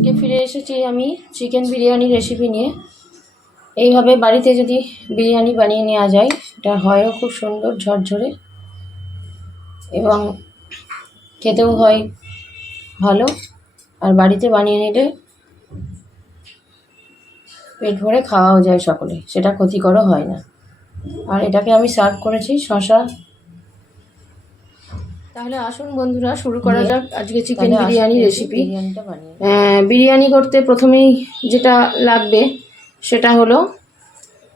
আজকে ফিরে এসেছি আমি চিকেন বিরিয়ানি রেসিপি নিয়ে। এইভাবে বাড়িতে যদি বিরিয়ানি বানিয়ে নেওয়া যায় এটা হয়ও খুব সুন্দর ঝরঝরে এবং খেতেও হয় ভালো। আর বাড়িতে বানিয়ে নিলে পেট ভরে খাওয়াও যায় সকলে, সেটা ক্ষতিকরও হয় না। আর এটাকে আমি সার্ভ করেছি শসা। তাহলে আসুন বন্ধুরা শুরু করা যাক আজকে চিকেন বিরিয়ানি রেসিপি। বিরিয়ানি করতে প্রথমেই যেটা লাগবে সেটা হলো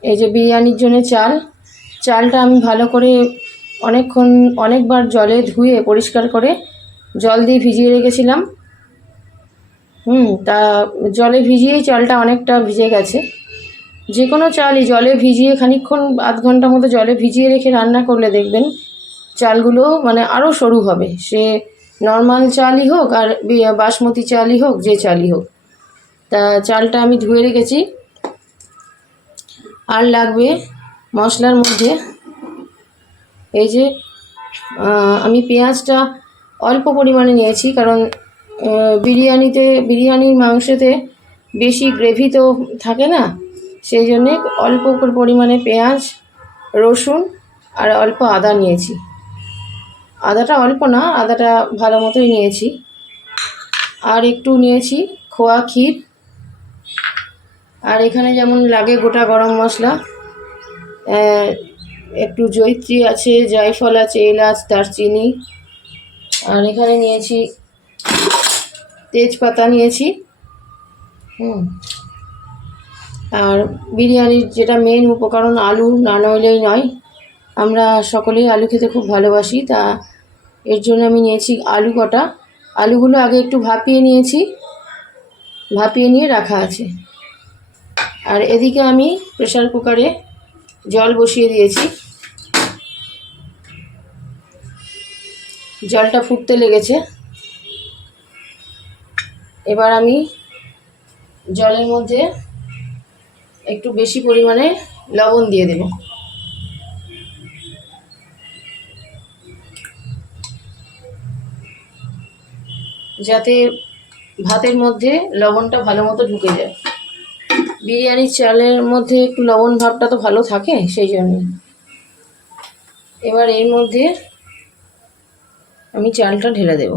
এই যে বিরিয়ানির জন্য চালটা আমি ভালো করে অনেকবার জলে ধুয়ে পরিষ্কার করে জল দিয়ে ভিজিয়ে রেখেছিলাম। তা জলে ভিজিয়েই চালটা অনেকটা ভিজে গেছে। যে কোনো চালই জলে ভিজিয়ে খানিকক্ষণ আধ ঘন্টা মতো জলে ভিজিয়ে রেখে রান্না করলে দেখবেন চালগুলো মানে আরও সরু হবে। সে নর্মাল চালই হোক আর বাসমতি চালই হোক, যে চালই হোক। তা চালটা আমি ধুয়ে রেখেছি। আর লাগবে মশলার মধ্যে এই যে আমি পেঁয়াজটা অল্প পরিমাণে নিয়েছি, কারণ বিরিয়ানির মাংসতে বেশি গ্রেভি তো থাকে না, সেই জন্যে অল্প পরিমাণে পেঁয়াজ, রসুন আর অল্প আদা নিয়েছি। আদাটা অল্প না, আদাটা ভালো মতোই নিয়েছি। আর একটু নিয়েছি খোয়া ক্ষীর। আর এখানে যেমন লাগে গোটা গরম মশলা, একটু জয়িত্রী আছে, জায়ফল আছে, এলাচ, দারচিনি। আর এখানে নিয়েছি তেজপাতা নিয়েছি। আর বিরিয়ানির যেটা মেন উপকরণ আলু, না নইলেই নয়। আমরা সকলেই আলু খেতে খুব ভালোবাসি, তা এর জন্য আমি নিয়েছি আলু কটা। আলুগুলো আগে একটু ভাপিয়ে নিয়েছি, ভাপিয়ে নিয়ে রাখা আছে। আর এদিকে আমি প্রেসার কুকারে জল বসিয়ে দিয়েছি। জলটা ফুটতে লেগেছে। এবার আমি জলের মধ্যে একটু বেশি পরিমাণে লবণ দিয়ে দেব। যাতে ভাতের মধ্যে লবণটা ভালো মতো ঢুকে যায়। বিরিয়ানির চালের মধ্যে একটু লবণ ভাবটা তো ভালো থাকে, সেই জন্য। এবার এর মধ্যে আমি চালটা ঢেলে দেব।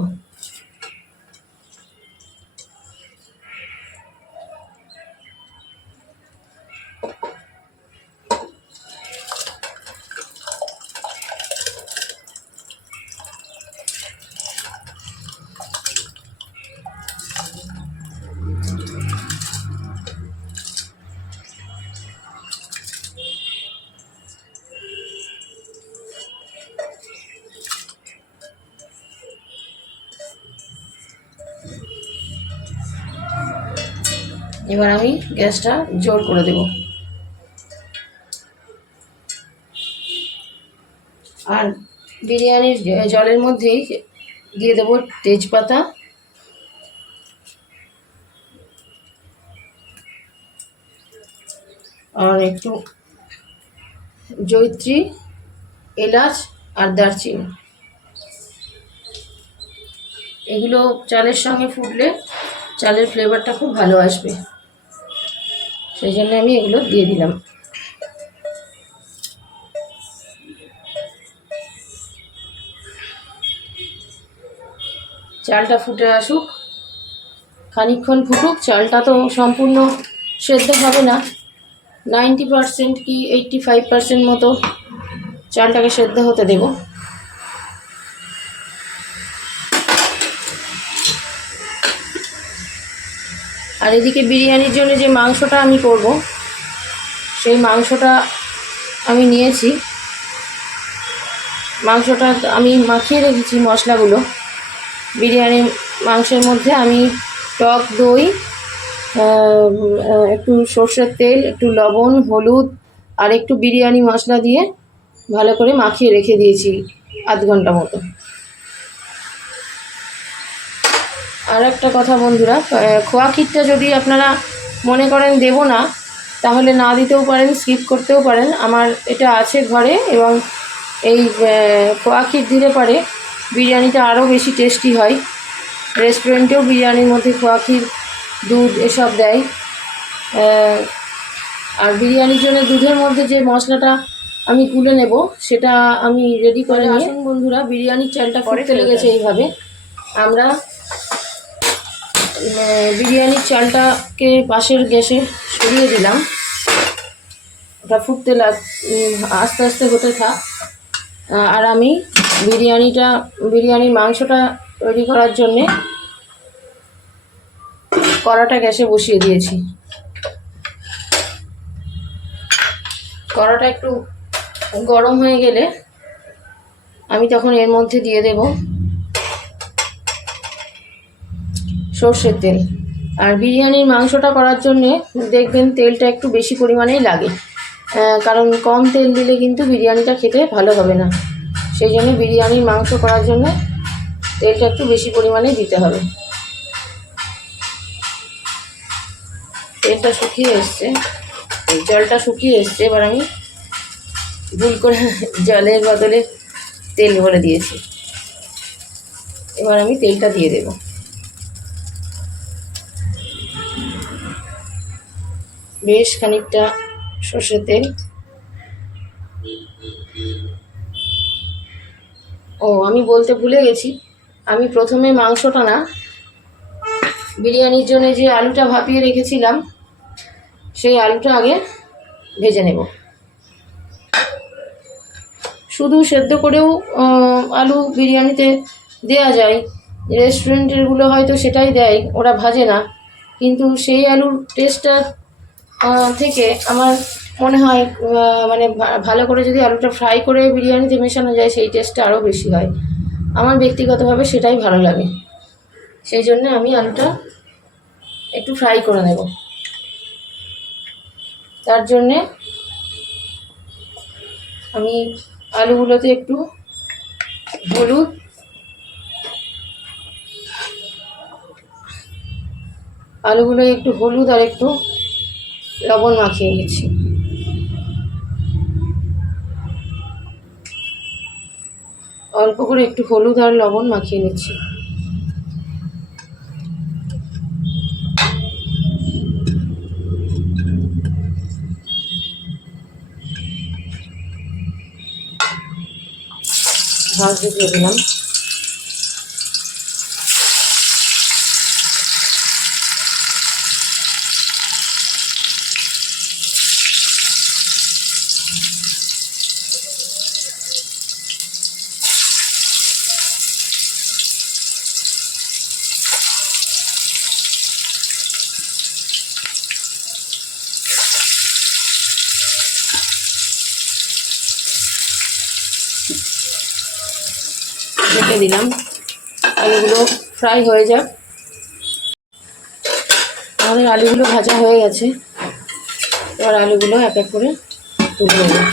এবার আমি গ্যাসটা জোর করে দেব। আর বিরিয়ানির জলের মধ্যেই দিয়ে দেব তেজপাতা, আর একটু জয়িত্রী, এলাচ আর দারচিনি। এগুলো চালের সঙ্গে ফুটলে চালের ফ্লেভারটা খুব ভালো আসবে, সেই জন্য আমি এগুলো দিয়ে দিলাম। চালটা ফুটে আসুক, খানিকক্ষণ ফুটুক। চালটা তো সম্পূর্ণ সেদ্ধ হবে না, 90% কি 85% মতো চালটাকে সেদ্ধ হতে দেব। আর এদিকে বিরিয়ানির জন্য যে মাংসটা আমি করব, সেই মাংসটা আমি নিয়েছি। মাংসটা আমি মাখিয়ে রেখেছি মশলাগুলো। বিরিয়ানির মাংসের মধ্যে আমি টক দই, একটু সর্ষের তেল, একটু লবণ, হলুদ আর একটু বিরিয়ানি মশলা দিয়ে ভালো করে মাখিয়ে রেখে দিয়েছি আধ ঘন্টা মতো। আর একটা কথা বন্ধুরা, খোয়া ক্ষীরটা যদি আপনারা মনে করেন দেব না, তাহলে না দিতেও পারেন, স্কিপ করতেও পারেন। আমার এটা আছে ঘরে, এবং এই খোয়া ক্ষীর দিলে পারে বিরিয়ানিটা আরও বেশি টেস্টি হয়। রেস্টুরেন্টেও বিরিয়ানির মধ্যে খোয়া ক্ষীর দুধ এসব দেয়। আর বিরিয়ানির জন্য দুধের মধ্যে যে মশলাটা আমি গুলে নেব সেটা আমি রেডি করে নিয়ে, আসুন বন্ধুরা, বিরিয়ানির চালটা ফুটতে লেগেছে। এইভাবে আমরা বিরিয়ানির চালটাকে পাশের গ্যাসে সরিয়ে দিলাম। ওটা ফুটতে আস্তে আস্তে হতে থাক। আর আমি বিরিয়ানির মাংসটা তৈরি করার জন্যে কড়াটা গ্যাসে বসিয়ে দিয়েছি। কড়াটা একটু গরম হয়ে গেলে আমি তখন এর মধ্যে দিয়ে দেব সর্ষের তেল। আর বিরিয়ানির মাংসটা করার জন্যে দেখবেন তেলটা একটু বেশি পরিমাণেই লাগে, কারণ কম তেল দিলে কিন্তু বিরিয়ানিটা খেতে ভালো হবে না। সেই জন্য বিরিয়ানির মাংস করার জন্য তেলটা একটু বেশি পরিমাণেই দিতে হবে। তেলটা শুকিয়ে এসছে, জলটা শুকিয়ে এসছে। এবার আমি ভুল করে জলের বদলে তেল ভরে দিয়েছি। এবার আমি তেলটা দিয়ে দেব। বেশ খানিকটা সর্ষের তেল। আমি বলতে ভুলে গেছি, আমি প্রথমে মাংসটা না, বিরিয়ানির জন্য যে আলুটা ভাপিয়ে রেখেছিলাম সেই আলুটা আগে ভেজে নেব। শুধু সেদ্ধ করেও আলু বিরিয়ানিতে দেয়া যায়, রেস্টুরেন্টেরগুলো হয়তো সেটাই দেয়, ওরা ভাজে না। কিন্তু সেই আলুর টেস্টটা থেকে আমার মনে হয় মানে ভালো করে যদি আলুটা ফ্রাই করে বিরিয়ানিতে মেশানো যায় সেই টেস্টটা আরও বেশি হয়। আমার ব্যক্তিগতভাবে সেটাই ভালো লাগে। সেই জন্য আমি আলুটা একটু ফ্রাই করে নেব। তার জন্যে আমি আলুগুলোতে একটু হলুদ আর একটু লবণ মাখিয়ে নিচ্ছি। অল্প করে একটু হলুদ আর লবণ মাখিয়ে নিচ্ছি। ভাজতে দিয়ে দিলাম। ঢেকে দিলাম, আলুগুলো ফ্রাই হয়ে যাক। আমাদের আলুগুলো ভাজা হয়ে গেছে। এবার আলুগুলো এক এক করে তুলে নেব।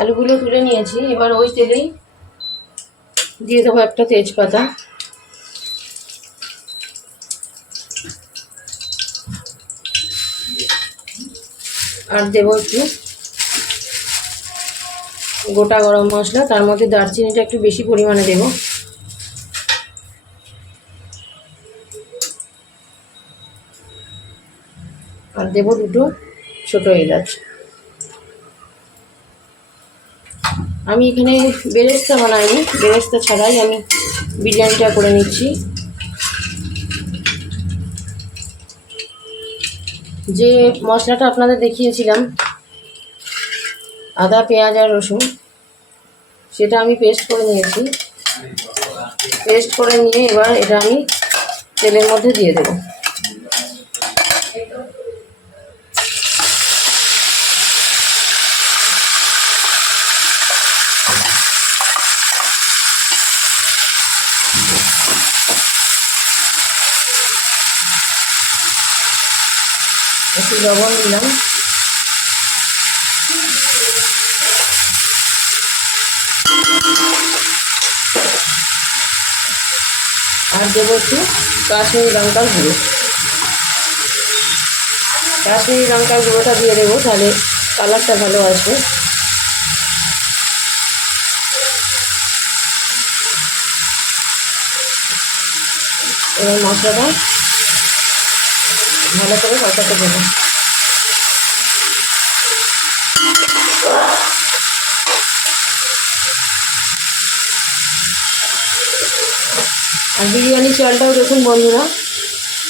আলুগুলো তুলে নিয়েছি। এবার ওই তেলেই দিয়ে দেবো একটা তেজপাতা, আর দেবো একটু গোটা গরম মশলা। তার মধ্যে দারচিনিটা একটু বেশি পরিমাণে দেব। আর দেবো দুটো ছোটো এলাচ। আমি এখানে বেরেস্তা বানাইনি, বেরেস্তা ছাড়াই আমি বিরিয়ানিটা করে নিচ্ছি। যে মশলাটা আপনাদের দেখিয়েছিলাম আদা, পেঁয়াজ আর রসুন, সেটা আমি পেস্ট করে নিয়েছি। পেস্ট করে নিয়ে এবার এটা আমি তেলের মধ্যে দিয়ে দেবো। একটু লবণ দিলাম। আর দেবো একটু কাশ্মীরি লঙ্কার গুঁড়ো। কাশ্মীরি লঙ্কার গুঁড়োটা দিয়ে দেবো, তাহলে কালারটা ভালো আসবে। এবার মশলাটা ভালো করে কষাতে দেবো। আর বিরিয়ানি চালটাও দেখুন বন্ধুরা,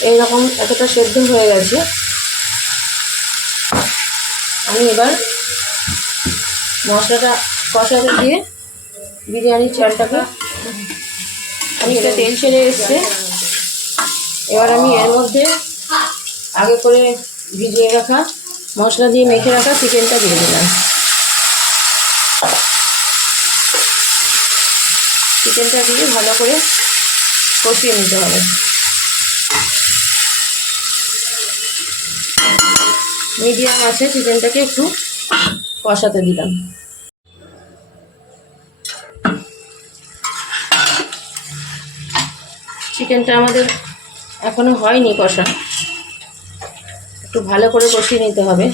এইরকম এতটা সেদ্ধ হয়ে গেছে। আমি এবার মশলাটা কষাতে দিয়ে বিরিয়ানির চালটাকে, অনেকটা তেল ছেড়ে এসছে। এবার আমি এর মধ্যে আগে করে ভিজিয়ে রাখা মশলা দিয়ে মেখে রাখা চিকেনটা দিয়ে দিলাম। চিকেনটা দিয়ে ভালো করে কষিয়ে নিতে হবে। মিডিয়াম আছে চিকেনটাকে একটু কষাতে দিলাম। চিকেনটা আমাদের এখনো হয়নি কষা, একটু ভালো করে কষিয়ে নিতে হবে।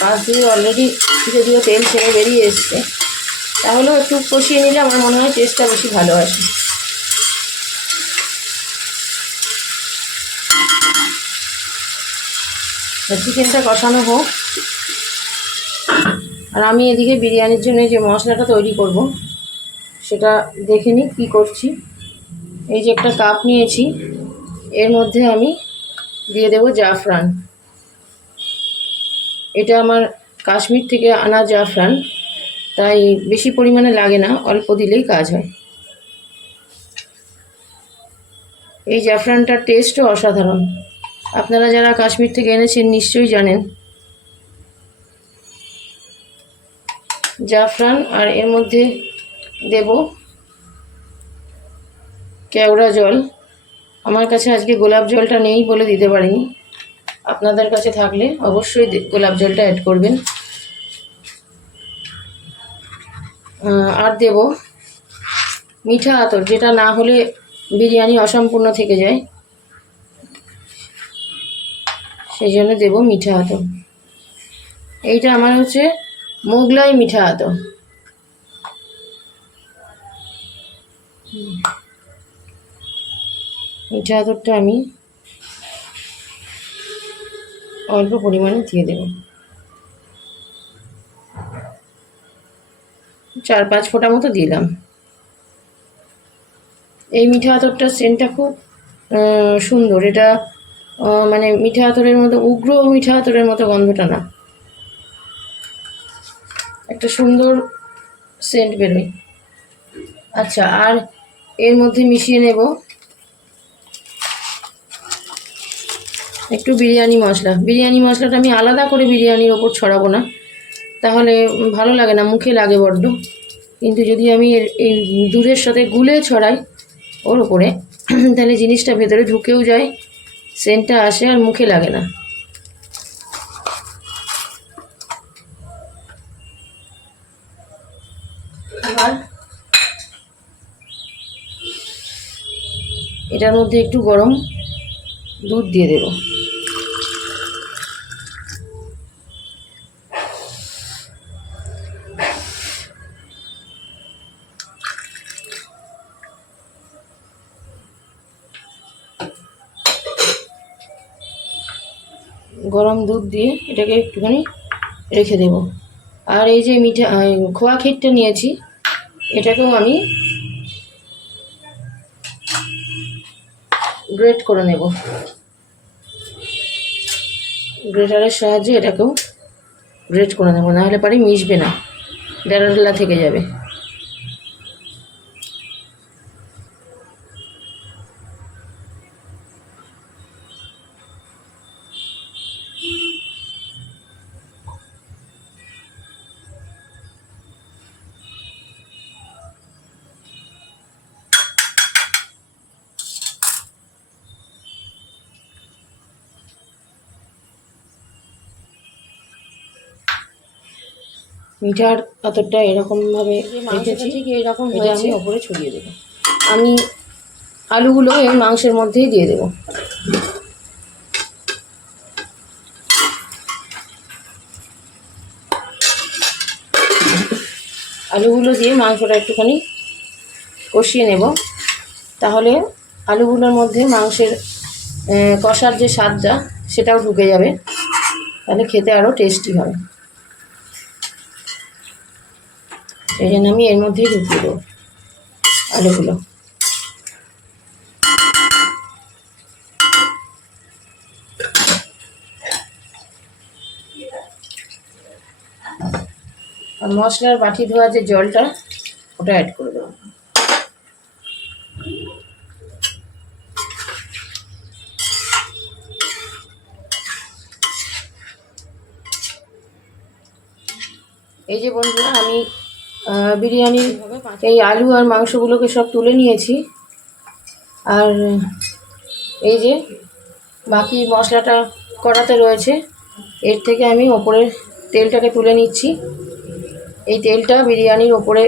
পাশ দিয়ে অলরেডি যদিও তেল ছেড়ে বেরিয়ে এসছে, তাহলেও একটু কষিয়ে নিলে আমার মনে হয় টেস্টটা বেশি ভালো আসে। চিকেনটা কষানো হোক, আর আমি এদিকে বিরিয়ানির জন্য যে মশলাটা তৈরি করব সেটা দেখে নিই কী করছি। এই যে একটা কাপ নিয়েছি, এর মধ্যে আমি দিয়ে দেব জাফরান। এটা আমার কাশ্মীর থেকে আনা জাফরান, তাই বেশি পরিমাণে লাগে না, অল্প দিলেই কাজ হয়। এই জাফরানটার টেস্টও অসাধারণ, আপনারা যারা কাশ্মীর থেকে এনেছেন নিশ্চয়ই জানেন। জাফরান, আর এর মধ্যে দেব কেওড়া জল। আমার কাছে আজকে গোলাপ জলটা নেই বলে দিতে পারিনি, আপনাদের কাছে থাকলে অবশ্যই গোলাপ জলটা অ্যাড করবেন। আর দেব মিঠা আতর, যেটা না হলে বিরিয়ানি অসম্পূর্ণ থেকে যায়, সেই জন্য দেব মিঠা আতর। এইটা আমার হচ্ছে মোগলাই মিঠা আতর। মিঠা আতরটা আমি অল্প পরিমাণে দিয়ে দেব, 4-5 ফোঁটা মতো দিলাম। এই মিঠা আতরটার সেন্টটা খুব সুন্দর। এটা মানে মিঠা আতরের মতো, উগ্র মিঠা আতরের মতো গন্ধটা না, একটা সুন্দর সেন্ট বেরোয়। আচ্ছা, আর এর মধ্যে মিশিয়ে নেব একটু বিরিয়ানি মশলা। বিরিয়ানি মশলাটা আমি আলাদা করে বিরিয়ানির ওপর ছড়াবো না, তাহলে ভালো লাগে না, মুখে লাগে বড্ড। কিন্তু যদি আমি এই দুধের সাথে গুলে ছড়াই ওর ওপরে, তাহলে জিনিসটা ভেতরে ঢুকেও যায়, সেন্টটা আসে, আর মুখে লাগে না। এবার এটার মধ্যে একটু গরম দুধ দিয়ে দেব। গরম দুধ দিয়ে এটাকে একটুখানি রেখে দেব। আর এই যে মিঠা খোয়া ক্ষীরটা নিয়েছি, এটাকেও আমি গ্রেট করে নেব। গ্রেটারের সাহায্যে এটাকেও গ্রেট করে নেব, নাহলে পারে মিশবে না, ডেলা ডেলা থেকে যাবে। মিঠার পাথরটা এরকমভাবে রেখেছি, ঠিক এইরকম হয়ে আমি ওপরে ছড়িয়ে দেবো। আমি আলুগুলো এই মাংসের মধ্যেই দিয়ে দেবো। আলুগুলো দিয়ে মাংসটা একটুখানি কষিয়ে নেব, তাহলে আলুগুলোর মধ্যে মাংসের কষার যে স্বাদটা সেটাও ঢুকে যাবে, তাহলে খেতে আরও টেস্টি হবে। এই জন্য আমি এর মধ্যেই ঢুকিয়ে দেবো আলুগুলো। আর মশলার বাটি ধোয়া যে জলটা ওটা অ্যাড করে দেবো। এই যে বন্ধুরা, আমি বিরিয়ানির এই আলু আর মাংসগুলোকে সব তুলে নিয়েছি, আর এই যে বাকি মশলাটা কড়াতে রয়েছে, এর থেকে আমি ওপরের তেলটাকে তুলে নিচ্ছি। এই তেলটা বিরিয়ানির ওপরে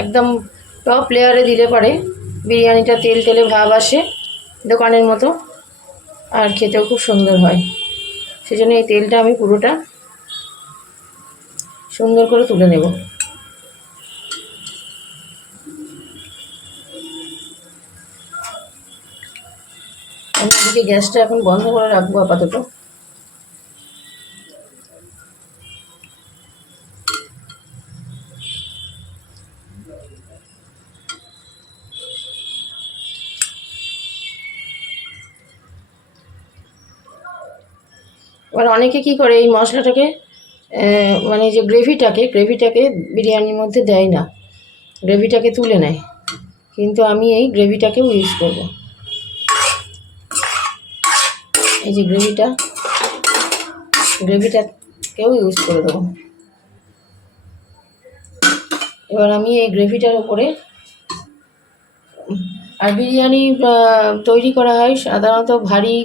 একদম টপ লেয়ারে দিলে পরে বিরিয়ানিটা তেল তেলে ভাব আসে দোকানের মতো, আর খেতেও খুব সুন্দর হয়। সেজন্য এই তেলটা আমি পুরোটা সুন্দর করে তুলে নেব। আমি এদিকে গ্যাসটা এখন বন্ধ করে রাখবো আপাতত। এবার অনেকে কি করে, এই মশলাটাকে মানে যে গ্রেভিটাকে বিরিয়ানির মধ্যে দেয় না, গ্রেভিটাকে তুলে নেয়, কিন্তু আমি এই গ্রেভিটাকেও ইউজ করব। এই যে গ্রেভিটাকেও ইউজ করে দেবো। এবার আমি এই গ্রেভিটার উপরে, আর বিরিয়ানি তৈরি করা হয় সাধারণত ভারী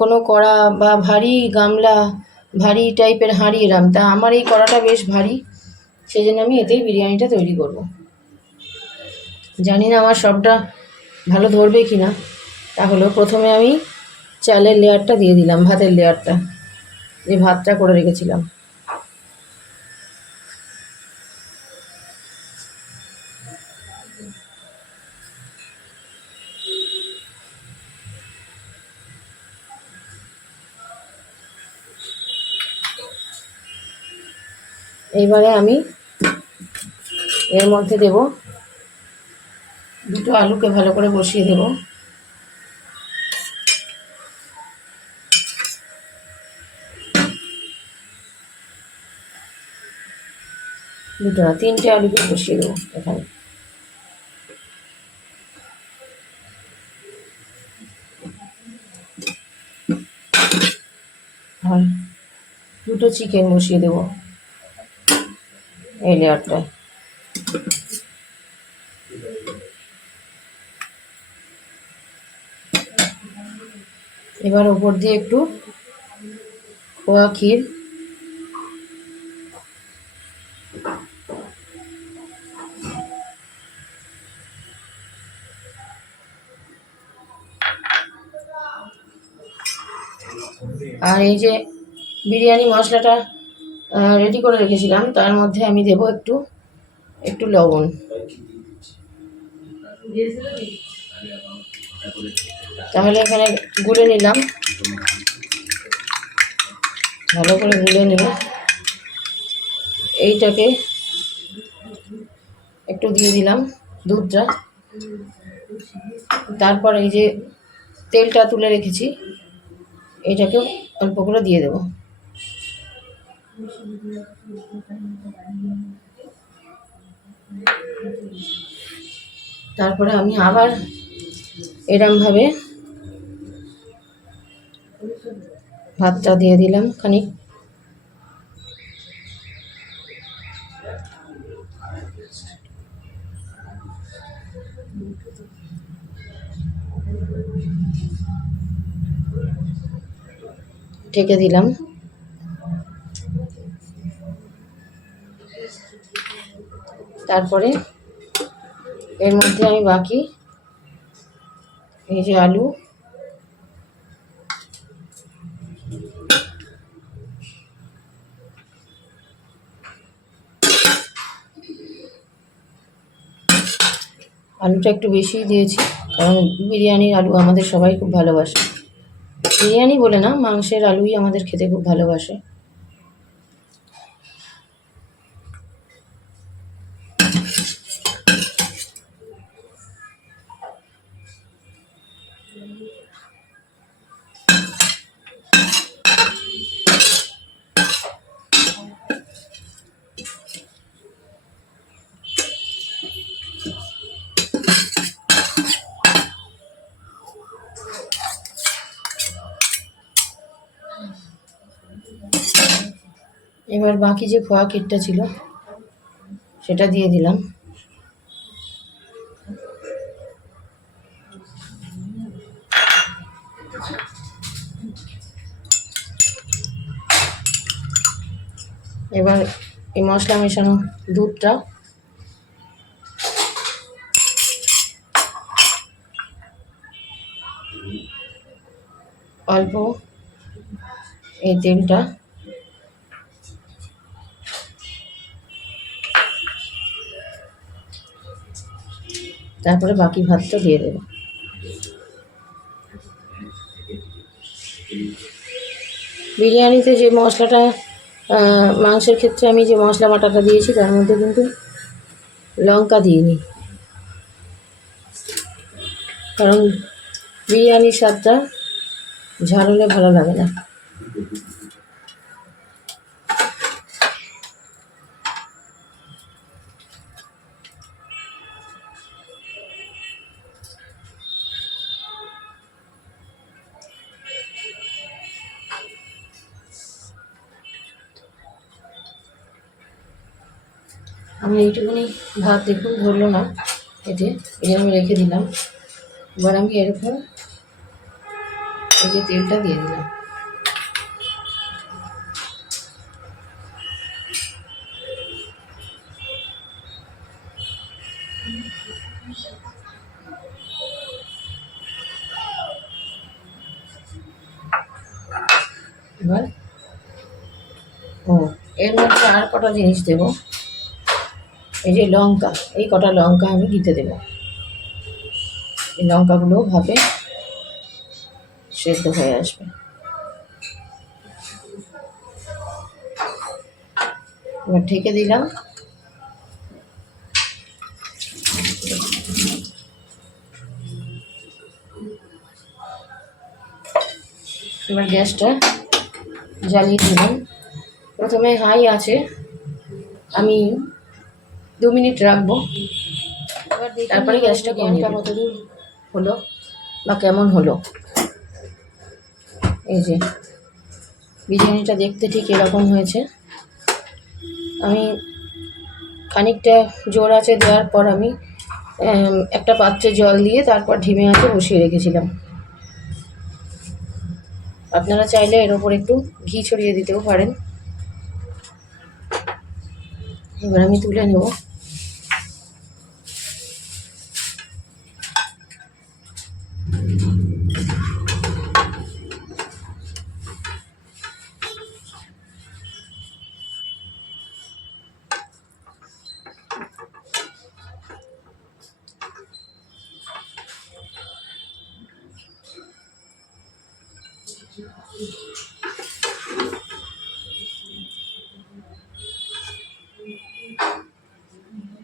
কোনো কড়া বা ভারী গামলা, ভারী টাইপের হাঁড়ি এরম। তা আমার এই কড়াটা বেশ ভারী, সেই জন্য আমি এতেই বিরিয়ানিটা তৈরি করব। জানি না আমার সবটা ভালো ধরবে কি না। তাহলে প্রথমে আমি চালের লেয়ারটা দিয়ে দিলাম, ভাতের লেয়ারটা, যে ভাতটা করে রেখেছিলাম। এইবারে আমি এর মধ্যে দেব দুটো আলুকে ভালো করে বসিয়ে দেব। দুটো না, তিনটে আলুকে বসিয়ে দেবো এখানে। আর দুটো চিকেন বসিয়ে দেবো এই লেয়ারটায়। এবার ওপর দিয়ে একটু খোয়া ক্ষীর, আর এই যে বিরিয়ানি মশলাটা রেডি করে রেখেছিলাম, তার মধ্যে আমি দেব একটু লবণ। তাহলে এখানে গুলে নিলাম, ভালো করে গুলে নিয়ে এইটাকে একটু দিয়ে দিলাম দুধটা। তারপর এই যে তেলটা তুলে রেখেছি, এইটাকে অল্প করে দিয়ে দেব। তারপরে আমি আবার এরমভাবে ভাতটা দিয়ে দিলাম খানিক। ঢেকে দিলাম। তারপরে এর মধ্যে আমি বাকি এই যে আলু, আলুটা একটু বেশিই দিয়েছি, কারণ বিরিয়ানির আলু আমাদের সবাই খুব ভালোবাসে। বিরিয়ানি বলে না, মাংসের আলুই আমাদের খেতে খুব ভালোবাসে। এবার বাকি যে খোয়া ক্ষীরটা ছিল সেটা দিয়ে দিলাম। এবার এই মশলা মেশানো দুধটা অল্প এই তেলটা তারপরে বাকি ভাতটা দিয়ে দেবো। বিরিয়ানিতে যে মশলাটা, মাংসের ক্ষেত্রে আমি যে মশলা বাটাটা দিয়েছি তার মধ্যে কিন্তু লঙ্কা দিইনি, কারণ বিরিয়ানির স্বাদটা ঝাল হলে ভালো লাগে না। আমি এইটুকুনি ভাত দেখুন ধরলো না, এতে এই আমি রেখে দিলাম। এবার আমি এরকম এই যে তেলটা দিয়ে দিলাম। এবার এর মধ্যে আর কটা জিনিস দেবো। এই যে লঙ্কা, এই কটা লঙ্কা আমি দিতে দেবো। এই লঙ্কাগুলো ভাবে সেদ্ধ হয়ে আসবে। এবার ঢেকে দিলাম। এবার গ্যাসটা জ্বালিয়ে দিলাম। প্রথমে হাই আছে, আমি 2 মিনিট রাখবো। তারপরে গ্যাসটা কমিয়ে কতদূর হলো বা কেমন হলো। এই যে বিরিয়ানিটা দেখতে ঠিক এরকম হয়েছে। আমি খানিকটা জোর আঁচে দেওয়ার পর আমি একটা পাত্রে জল দিয়ে তারপর ঢিমে আঁচে বসিয়ে রেখেছিলাম। আপনারা চাইলে এর ওপর একটু ঘি ছড়িয়ে দিতেও পারেন। এবার আমি তুলে নেব।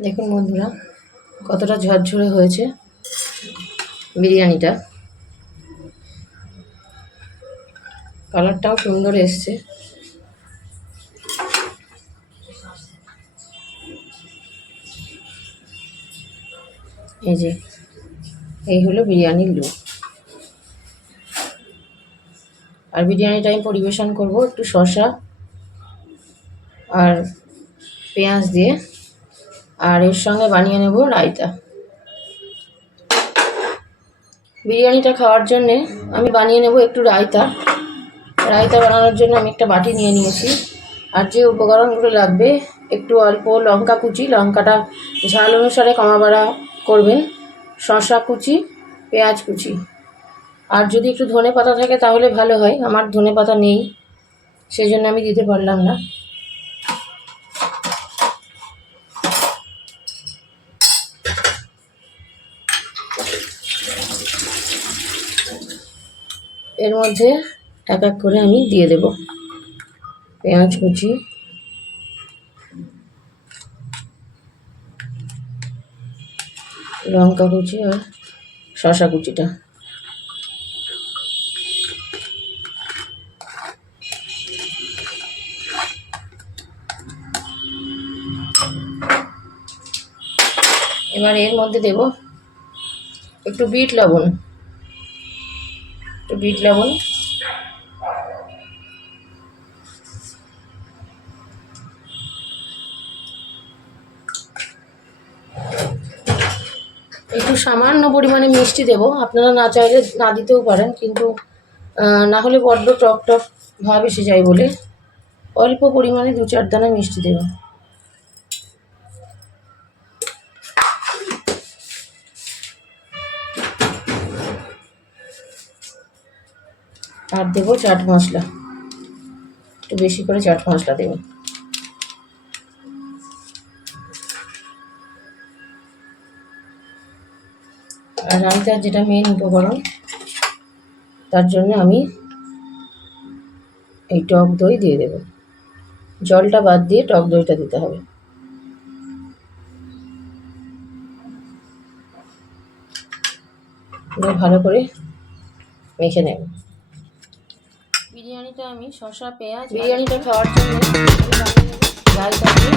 দেখুন বন্ধুরা কতটা ঝরঝরে হয়েছে বিরিয়ানিটা, কালারটাও সুন্দর এসছে। এই যে এই হলো বিরিয়ানির লুক। আর বিরিয়ানিটা আমি পরিবেশন করব একটু শসা আর পেঁয়াজ দিয়ে, আর এর সঙ্গে বানিয়ে নেব রায়তা। বিরিয়ানিটা খাওয়ার জন্যে আমি বানিয়ে নেব একটু রায়তা। রায়তা বানানোর জন্য আমি একটা বাটি নিয়ে নিয়েছি, আর যে উপকরণগুলো লাগবে একটু অল্প লঙ্কা কুচি, লঙ্কাটা ঝাল অনুসারে কমা বাড়া করবেন, শসা কুচি, পেঁয়াজ কুচি, আর যদি একটু ধনে পাতা থাকে তাহলে ভালো হয়। আমার ধনে পাতা নেই, সেই জন্য আমি দিতে পারলাম না। এর মধ্যে এক এক করে আমি দিয়ে দেব পেঁয়াজ কুচি, লঙ্কা কুচি আর শসা কুচিটা। এবার এর মধ্যে দেব একটু বিট লবণ, একটু সামান্য পরিমাণে মিষ্টি দেব। আপনারা না চাইলে না দিতেও পারেন, কিন্তু না হলে বড্ড টক টক ভাব এসে যায় বলে অল্প পরিমাণে 2-4 দানা মিষ্টি দেব। আর দেবো চাট মশলা, একটু বেশি করে চাট মশলা দেব। আর রায়তার যেটা মেন উপকরণ, তার জন্য আমি এই টক দই দিয়ে দেব। জলটা বাদ দিয়ে টক দইটা দিতে হবে। ভালো করে মেখে নেব। বিরিয়ানিটা আমি শসা পেঁয়াজ, বিরিয়ানিটা খাওয়ার জন্য রায়তা দিয়ে